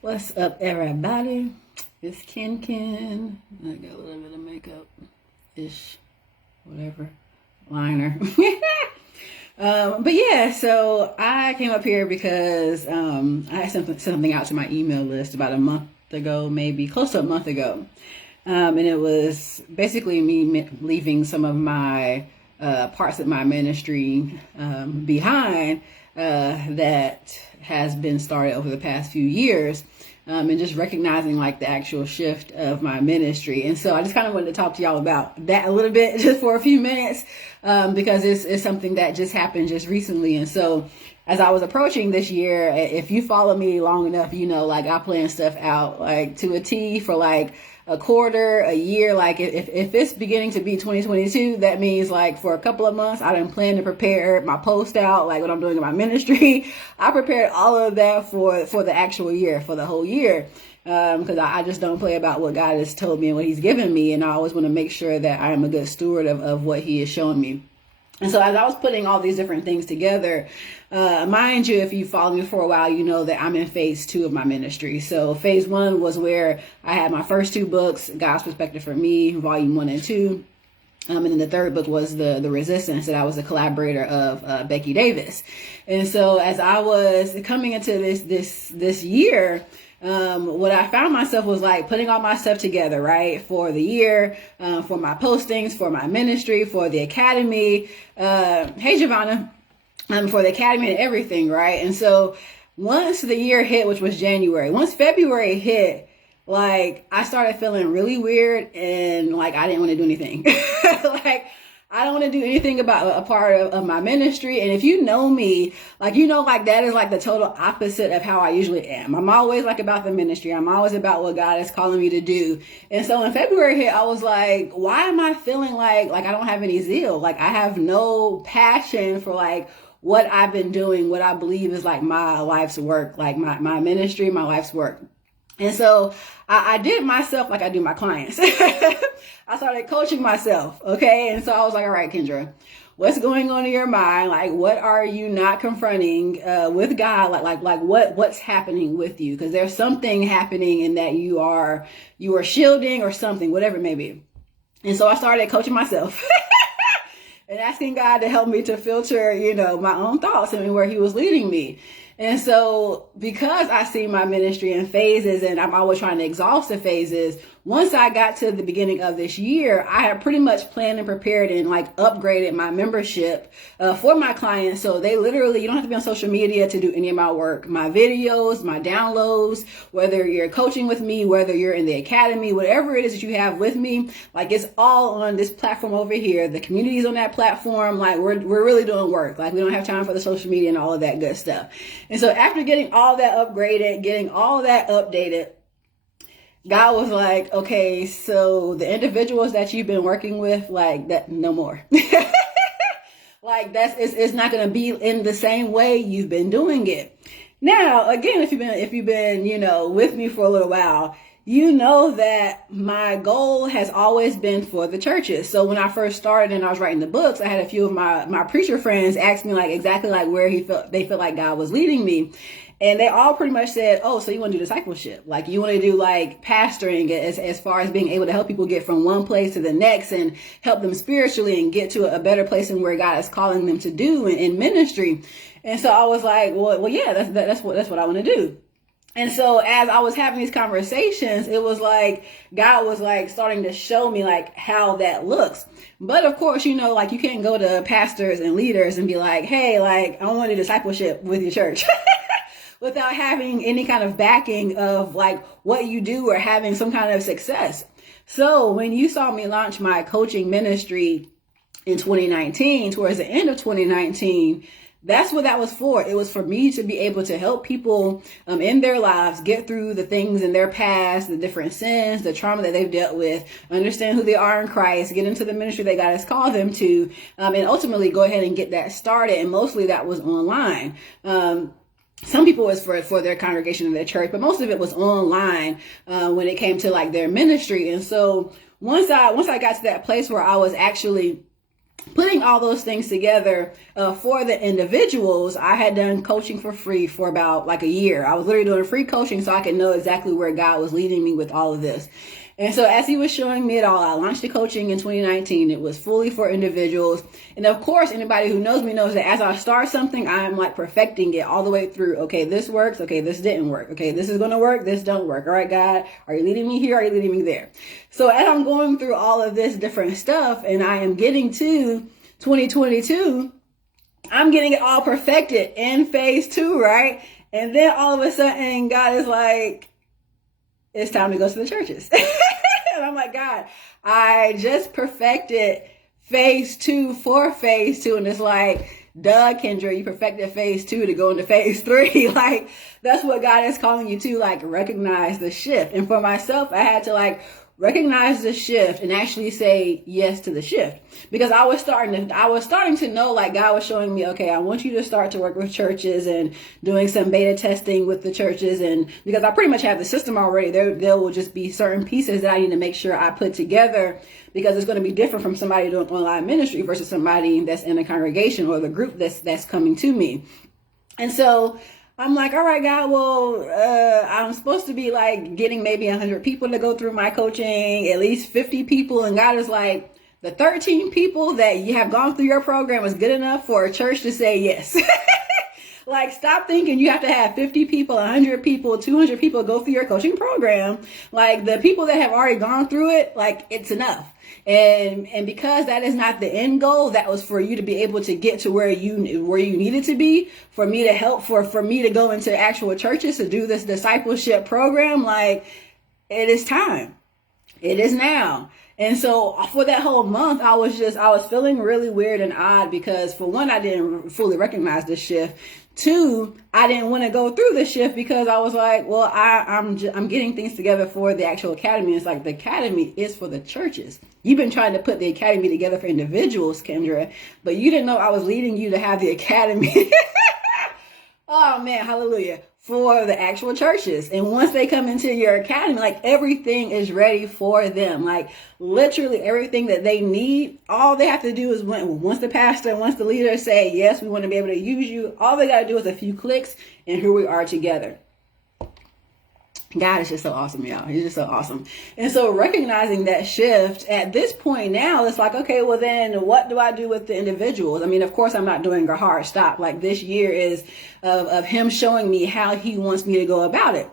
What's up, everybody? It's Ken. I got a little bit of makeup-ish, whatever, liner. But yeah, so I came up here because I had sent something out to my email list about a month ago, maybe close to a month ago. And it was basically me leaving some of my parts of my ministry behind that has been started over the past few years, and just recognizing like the actual shift of my ministry. And so I just kind of wanted to talk to y'all about that a little bit just for a few minutes, because it's something that just happened just recently. And so as I was approaching this year, if you follow me long enough, you know, like I plan stuff out like to a T for like a quarter, a year. Like if it's beginning to be 2022, that means like for a couple of months, I didn't plan to prepare my post out, like what I'm doing in my ministry. I prepared all of that for the actual year, for the whole year. Because I just don't play about what God has told me and what he's given me. And I always want to make sure that I am a good steward of what he has shown me. And so as I was putting all these different things together, mind you, if you follow me for a while, you know that I'm in phase 2 of my ministry. So phase 1 was where I had my first 2 books, God's Perspective for Me, volume 1 and 2. And then the third book was the Resistance, that I was a collaborator of Becky Davis. And so as I was coming into this year, what I found myself was like putting all my stuff together, right? For the year, for my postings, for my ministry, for the academy. Hey, Giovanna, for the academy and everything, right? And so once the year hit, which was January, once February hit, like I started feeling really weird and like I didn't want to do anything. Like I don't want to do anything about a part of my ministry. And if you know me, like, you know, like that is like the total opposite of how I usually am. I'm always like about the ministry. I'm always about what God is calling me to do. And so in February hit, I was like, why am I feeling like I don't have any zeal? Like I have no passion for like what I've been doing, what I believe is like my life's work, like my ministry, my life's work. And so I did myself like I do my clients. I started coaching myself. Okay. And so I was like, all right, Kendra, what's going on in your mind? Like, what are you not confronting with God? Like what's happening with you? Because there's something happening in that you are shielding or something, whatever it may be. And so I started coaching myself and asking God to help me to filter, you know, my own thoughts and where he was leading me. And so because I see my ministry in phases and I'm always trying to exhaust the phases, once I got to the beginning of this year, I had pretty much planned and prepared and like upgraded my membership for my clients. So they literally, you don't have to be on social media to do any of my work, my videos, my downloads, whether you're coaching with me, whether you're in the academy, whatever it is that you have with me, like it's all on this platform over here. The community's on that platform. Like we're really doing work. Like we don't have time for the social media and all of that good stuff. And so after getting all that upgraded, getting all that updated, God was like, okay, so the individuals that you've been working with, like that, no more. Like it's not going to be in the same way you've been doing it. Now, again, if you've been, you know, with me for a little while, you know that my goal has always been for the churches. So when I first started and I was writing the books, I had a few of my preacher friends ask me like exactly like where they felt like God was leading me. And they all pretty much said, oh, so you want to do discipleship? Like you want to do like pastoring as far as being able to help people get from one place to the next and help them spiritually and get to a better place in where God is calling them to do in ministry. And so I was like, well, yeah, that's what I want to do. And so as I was having these conversations, it was like God was like starting to show me like how that looks. But of course, you know, like you can't go to pastors and leaders and be like, hey, like I want to do discipleship with your church. Without having any kind of backing of like what you do or having some kind of success. So when you saw me launch my coaching ministry in 2019, towards the end of 2019, that's what that was for. It was for me to be able to help people in their lives get through the things in their past, the different sins, the trauma that they've dealt with, understand who they are in Christ, get into the ministry that God has called them to, and ultimately go ahead and get that started. And mostly that was online. Some people was for their congregation and their church, but most of it was online when it came to like their ministry. And so once I got to that place where I was actually putting all those things together for the individuals, I had done coaching for free for about like a year. I was literally doing free coaching so I could know exactly where God was leading me with all of this. And so as he was showing me it all, I launched the coaching in 2019. It was fully for individuals. And of course, anybody who knows me knows that as I start something, I'm like perfecting it all the way through. Okay, this works. Okay, this didn't work. Okay, this is going to work. This don't work. All right, God, are you leading me here? Are you leading me there? So as I'm going through all of this different stuff and I am getting to 2022, I'm getting it all perfected in phase 2, right? And then all of a sudden, God is like, it's time to go to the churches. And I'm like, God, I just perfected phase 2 for phase 2. And it's like, duh, Kendra, you perfected phase 2 to go into phase 3. Like, that's what God is calling you to, like, recognize the shift. And for myself, I had to like recognize the shift and actually say yes to the shift, because I was starting to know, like, God was showing me, okay, I want you to start to work with churches and doing some beta testing with the churches. And because I pretty much have the system already, there will just be certain pieces that I need to make sure I put together, because it's going to be different from somebody doing online ministry versus somebody that's in a congregation or the group that's coming to me. And so I'm like, all right, God, well, I'm supposed to be like getting maybe 100 people to go through my coaching, at least 50 people. And God is like, the 13 people that you have gone through your program is good enough for a church to say yes. Like, stop thinking you have to have 50 people, 100 people, 200 people go through your coaching program. Like, the people that have already gone through it, like, it's enough. And because that is not the end goal, that was for you to be able to get to where you needed to be, for me to help, for me to go into actual churches to do this discipleship program. Like, it is time. It is now. And so for that whole month, I was feeling really weird and odd, because for one, I didn't fully recognize the shift. 2, I didn't want to go through the shift because I was like, well, I'm getting things together for the actual academy. It's like, the academy is for the churches. You've been trying to put the academy together for individuals, Kendra, but you didn't know I was leading you to have the academy. Oh man, hallelujah. For the actual churches. And once they come into your academy, like, everything is ready for them. Like, literally everything that they need, all they have to do is once the leader say, yes, we want to be able to use you, all they got to do is a few clicks and here we are together. God is just so awesome, y'all. He's just so awesome. And so recognizing that shift at this point now, it's like, okay, well then what do I do with the individuals? I mean, of course, I'm not doing a hard stop. Like, this year is of him showing me how he wants me to go about it.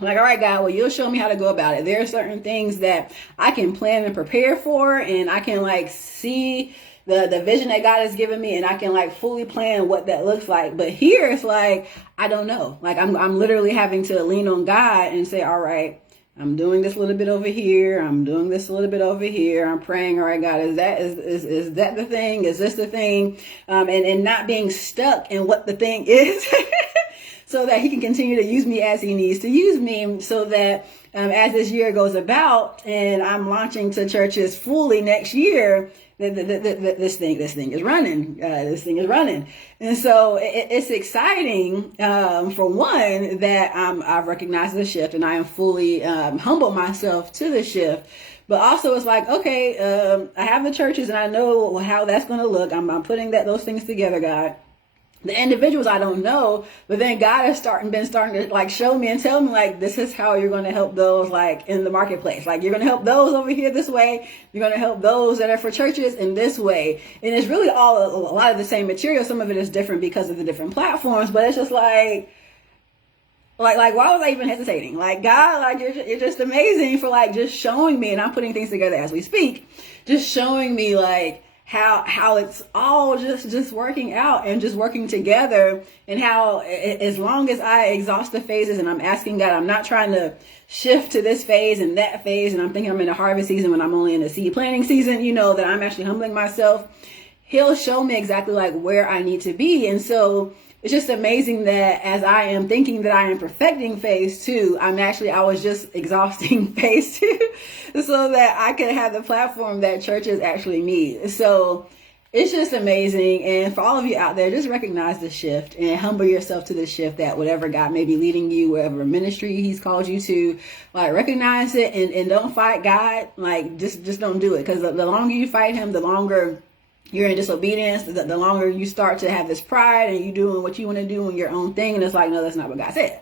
I'm like, all right, God, well, you'll show me how to go about it. There are certain things that I can plan and prepare for, and I can like see the vision that God has given me, and I can like fully plan what that looks like. But here it's like, I don't know. Like, I'm literally having to lean on God and say, all right, I'm doing this a little bit over here. I'm doing this a little bit over here. I'm praying, all right, God, is that the thing? Is this the thing? And not being stuck in what the thing is, so that he can continue to use me as he needs to use me, so that as this year goes about and I'm launching to churches fully next year, this thing is running. This thing is running. And so it's exciting, for one, that I've recognized the shift and I am fully humble myself to the shift. But also it's like, okay, I have the churches and I know how that's going to look. I'm putting those things together, God. The individuals I don't know, but then God has been starting to like show me and tell me, like, this is how you're going to help those like in the marketplace. Like, you're going to help those over here this way. You're going to help those that are for churches in this way. And it's really all a lot of the same material. Some of it is different because of the different platforms, but it's just like why was I even hesitating? Like, God, like, you're just amazing for like just showing me, and I'm putting things together as we speak, just showing me like how it's all just working out and just working together, and how as long as I exhaust the phases and I'm asking God, I'm not trying to shift to this phase and that phase, and I'm thinking I'm in a harvest season when I'm only in a seed planting season, that I'm actually humbling myself. He'll show me exactly like where I need to be. And so it's just amazing that as I am thinking that I am perfecting phase 2, I was just exhausting phase 2 so that I could have the platform that churches actually need. So it's just amazing. And for all of you out there, just recognize the shift and humble yourself to the shift, that whatever God may be leading you, whatever ministry he's called you to, like, recognize it and don't fight God. Like, just don't do it. Because the longer you fight him, the longer you're in disobedience, the longer you start to have this pride and you doing what you want to do on your own thing. And it's like, no, that's not what God said.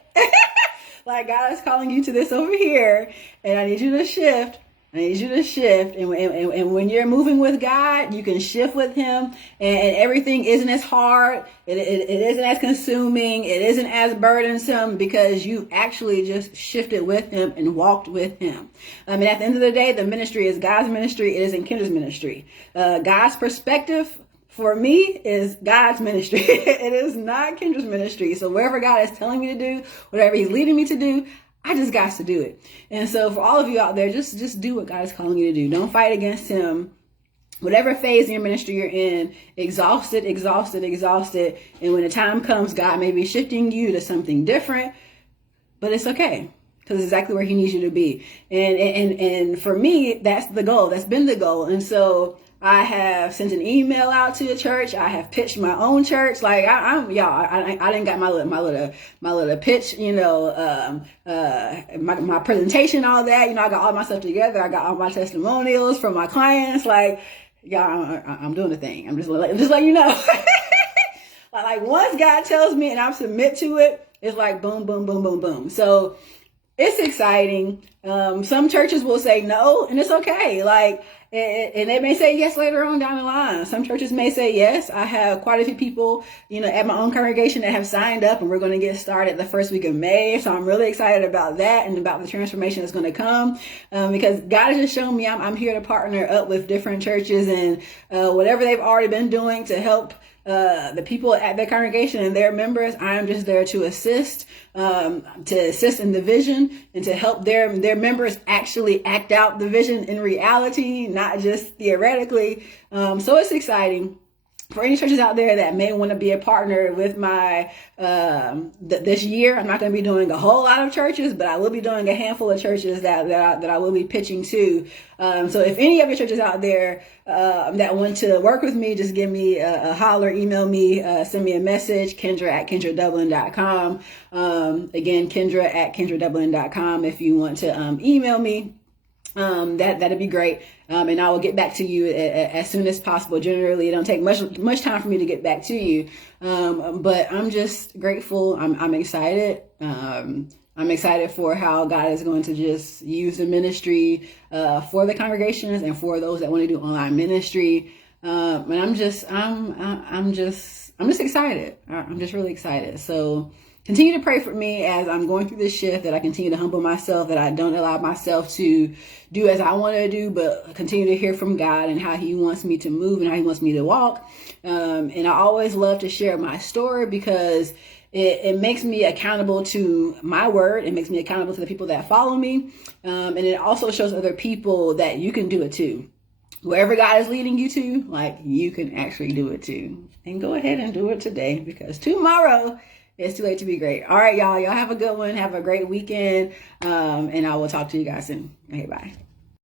Like, God is calling you to this over here, and I need you to shift. I need you to shift. And when you're moving with God, you can shift with him, and everything isn't as hard. It isn't as consuming. It isn't as burdensome, because you actually just shifted with him and walked with him. I mean, at the end of the day, the ministry is God's ministry. It isn't Kendra's ministry. God's perspective for me is God's ministry. It is not Kendra's ministry. So wherever God is telling me to do, whatever he's leading me to do, I just got to do it. And so for all of you out there, just do what God is calling you to do. Don't fight against him. Whatever phase in your ministry you're in, exhausted. And when the time comes, God may be shifting you to something different, but it's okay, because it's exactly where he needs you to be. And for me, that's the goal. That's been the goal. And so I have sent an email out to a church. I have pitched my own church. Like I didn't got my little pitch, my presentation, all that. I got all my stuff together. I got all my testimonials from my clients. Like, y'all, I'm doing the thing. I'm just letting you know. like once God tells me and I submit to it, it's like boom, boom, boom, boom, boom. So it's exciting. Some churches will say no, and it's okay. And they may say yes later on down the line. Some churches may say yes. I have quite a few people, at my own congregation that have signed up, and we're going to get started the first week of May. So I'm really excited about that and about the transformation that's going to come, because God has just shown me I'm here to partner up with different churches, and whatever they've already been doing to help the people at their congregation and their members, I am just there to assist in the vision, and to help their members actually act out the vision in reality, not just theoretically. So it's exciting. For any churches out there that may want to be a partner with my this year, I'm not going to be doing a whole lot of churches, but I will be doing a handful of churches that I will be pitching to. So if any of your churches out there that want to work with me, just give me a holler, email me, send me a message, Kendra@KendraDublin.com. Again, Kendra@KendraDublin.com if you want to email me. That'd be great. And I will get back to you as soon as possible. Generally, it don't take much time for me to get back to you. But I'm just grateful. I'm excited. I'm excited for how God is going to just use the ministry, for the congregations and for those that want to do online ministry. And I'm just excited. I'm just really excited. So continue to pray for me as I'm going through this shift, that I continue to humble myself, that I don't allow myself to do as I want to do, but continue to hear from God and how he wants me to move and how he wants me to walk. And I always love to share my story, because it makes me accountable to my word. It makes me accountable to the people that follow me. And it also shows other people that you can do it too. Wherever God is leading you to, like, you can actually do it too. And go ahead and do it today, because tomorrow it's too late to be great. All right, y'all. Y'all have a good one. Have a great weekend. And I will talk to you guys soon. Okay, bye.